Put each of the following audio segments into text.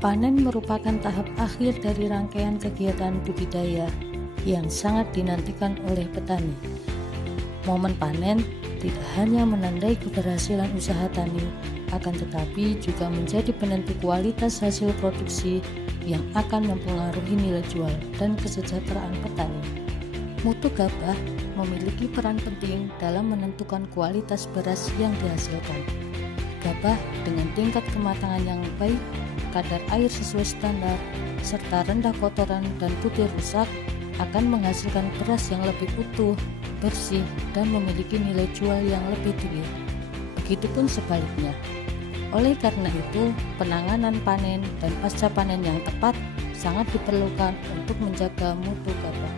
Panen merupakan tahap akhir dari rangkaian kegiatan budidaya yang sangat dinantikan oleh petani. Momen panen tidak hanya menandai keberhasilan usaha tani, akan tetapi juga menjadi penentu kualitas hasil produksi yang akan mempengaruhi nilai jual dan kesejahteraan petani. Mutu gabah memiliki peran penting dalam menentukan kualitas beras yang dihasilkan. Gabah dengan tingkat kematangan yang baik, kadar air sesuai standar, serta rendah kotoran dan butir rusak akan menghasilkan beras yang lebih utuh, bersih, dan memiliki nilai jual yang lebih tinggi. Begitupun sebaliknya. Oleh karena itu, penanganan panen dan pasca panen yang tepat sangat diperlukan untuk menjaga mutu gabah.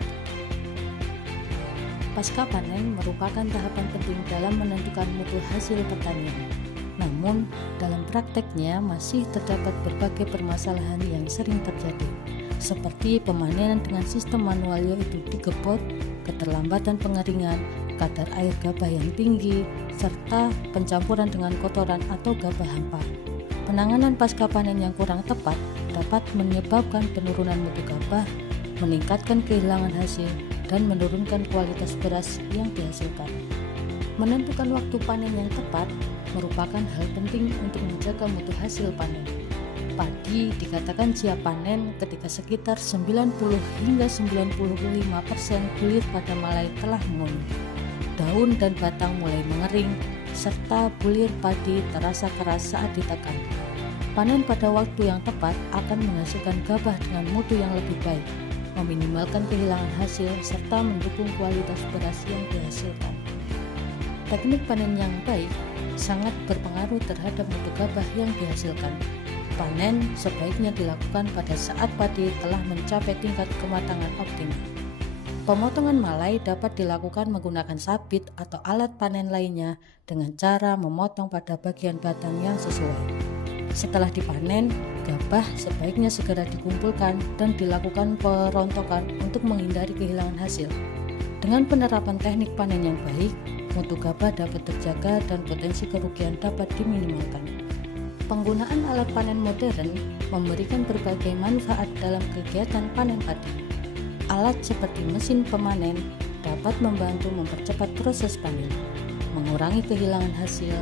Pasca panen merupakan tahapan penting dalam menentukan mutu hasil pertanian. Namun, dalam prakteknya masih terdapat berbagai permasalahan yang sering terjadi, seperti pemanenan dengan sistem manual yaitu digebot, keterlambatan pengeringan, kadar air gabah yang tinggi, serta pencampuran dengan kotoran atau gabah hampa. Penanganan pasca panen yang kurang tepat dapat menyebabkan penurunan mutu gabah, meningkatkan kehilangan hasil, dan menurunkan kualitas beras yang dihasilkan. Menentukan waktu panen yang tepat merupakan hal penting untuk menjaga mutu hasil panen. Padi dikatakan siap panen ketika sekitar 90 hingga 95% bulir pada malai telah menguning, daun dan batang mulai mengering, serta bulir padi terasa keras saat ditekan. Panen pada waktu yang tepat akan menghasilkan gabah dengan mutu yang lebih baik, meminimalkan kehilangan hasil, serta mendukung kualitas beras yang dihasilkan. Teknik panen yang baik sangat berpengaruh terhadap mutu gabah yang dihasilkan. Panen sebaiknya dilakukan pada saat padi telah mencapai tingkat kematangan optimal. Pemotongan malai dapat dilakukan menggunakan sabit atau alat panen lainnya dengan cara memotong pada bagian batang yang sesuai. Setelah dipanen, gabah sebaiknya segera dikumpulkan dan dilakukan perontokan untuk menghindari kehilangan hasil. Dengan penerapan teknik panen yang baik, mutu gabah dapat terjaga dan potensi kerugian dapat diminimalkan. Penggunaan alat panen modern memberikan berbagai manfaat dalam kegiatan panen padi. Alat seperti mesin pemanen dapat membantu mempercepat proses panen, mengurangi kehilangan hasil,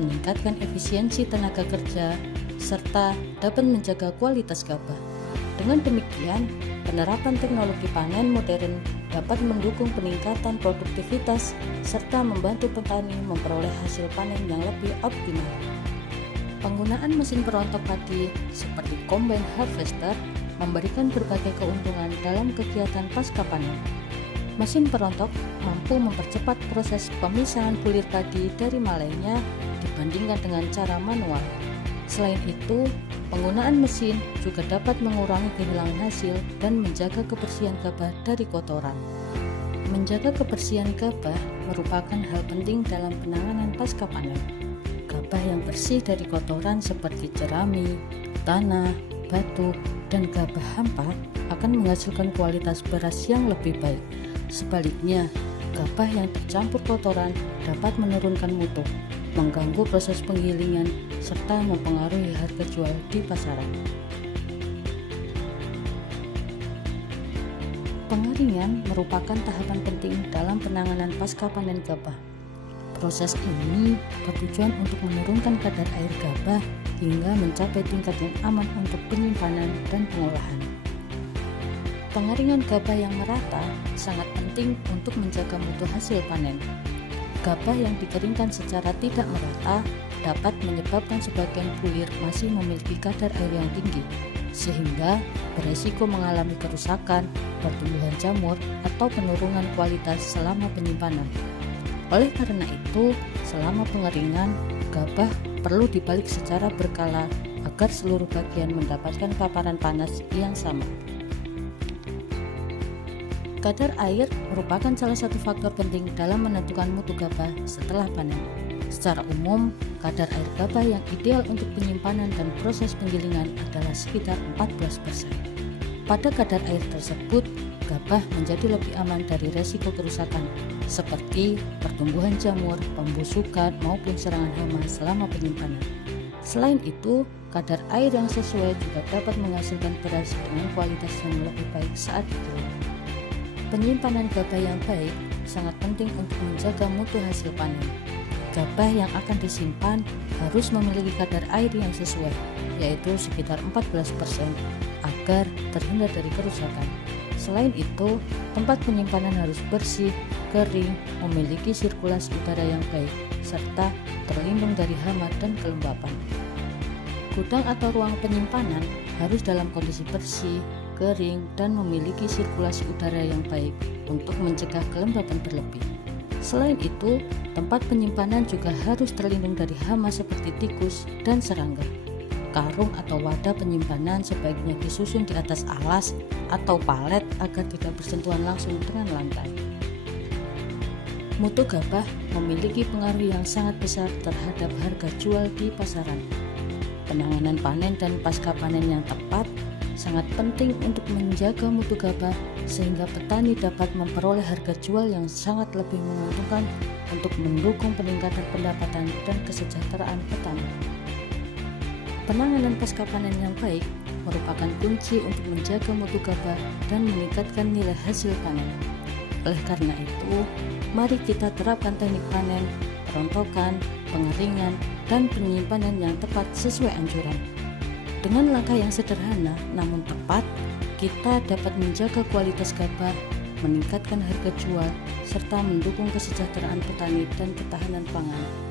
meningkatkan efisiensi tenaga kerja, serta dapat menjaga kualitas gabah. Dengan demikian, penerapan teknologi panen modern dapat mendukung peningkatan produktivitas serta membantu petani memperoleh hasil panen yang lebih optimal. Penggunaan mesin perontok padi seperti combine harvester memberikan berbagai keuntungan dalam kegiatan pasca panen. Mesin perontok mampu mempercepat proses pemisahan bulir padi dari malainya dibandingkan dengan cara manual. Selain itu, penggunaan mesin juga dapat mengurangi kehilangan hasil dan menjaga kebersihan gabah dari kotoran. Menjaga kebersihan gabah merupakan hal penting dalam penanganan pasca panen. Gabah yang bersih dari kotoran seperti jerami, tanah, batu, dan gabah hampa akan menghasilkan kualitas beras yang lebih baik. Sebaliknya, gabah yang tercampur kotoran dapat menurunkan mutu, mengganggu proses penggilingan, serta mempengaruhi harga jual di pasaran. Pengeringan merupakan tahapan penting dalam penanganan pasca panen gabah. Proses ini bertujuan untuk menurunkan kadar air gabah hingga mencapai tingkat yang aman untuk penyimpanan dan pengolahan. Pengeringan gabah yang merata sangat penting untuk menjaga mutu hasil panen. Gabah yang dikeringkan secara tidak merata dapat menyebabkan sebagian bulir masih memiliki kadar air yang tinggi, sehingga beresiko mengalami kerusakan, pertumbuhan jamur, atau penurunan kualitas selama penyimpanan. Oleh karena itu, selama pengeringan, gabah perlu dibalik secara berkala agar seluruh bagian mendapatkan paparan panas yang sama. Kadar air merupakan salah satu faktor penting dalam menentukan mutu gabah setelah panen. Secara umum, kadar air gabah yang ideal untuk penyimpanan dan proses penggilingan adalah sekitar 14%. Pada kadar air tersebut, gabah menjadi lebih aman dari resiko kerusakan, seperti pertumbuhan jamur, pembusukan, maupun serangan hama selama penyimpanan. Selain itu, kadar air yang sesuai juga dapat menghasilkan beras dengan kualitas yang lebih baik saat dikelola. Penyimpanan gabah yang baik sangat penting untuk menjaga mutu hasil panen. Gabah yang akan disimpan harus memiliki kadar air yang sesuai, yaitu sekitar 14%, agar terhindar dari kerusakan. Selain itu, tempat penyimpanan harus bersih, kering, memiliki sirkulasi udara yang baik, serta terlindung dari hama dan kelembapan. Gudang atau ruang penyimpanan harus dalam kondisi bersih, kering, dan memiliki sirkulasi udara yang baik untuk mencegah kelembapan berlebih. Selain itu, tempat penyimpanan juga harus terlindung dari hama seperti tikus dan serangga. Karung atau wadah penyimpanan sebaiknya disusun di atas alas atau palet agar tidak bersentuhan langsung dengan lantai. Mutu gabah memiliki pengaruh yang sangat besar terhadap harga jual di pasaran. Penanganan panen dan pasca panen yang tepat sangat penting untuk menjaga mutu gabah sehingga petani dapat memperoleh harga jual yang sangat lebih menguntungkan untuk mendukung peningkatan pendapatan dan kesejahteraan petani. Penanganan pasca panen yang baik merupakan kunci untuk menjaga mutu gabah dan meningkatkan nilai hasil panen. Oleh karena itu, mari kita terapkan teknik panen, perontokan, pengeringan, dan penyimpanan yang tepat sesuai anjuran. Dengan langkah yang sederhana namun tepat, kita dapat menjaga kualitas gabah, meningkatkan harga jual, serta mendukung kesejahteraan petani dan ketahanan pangan.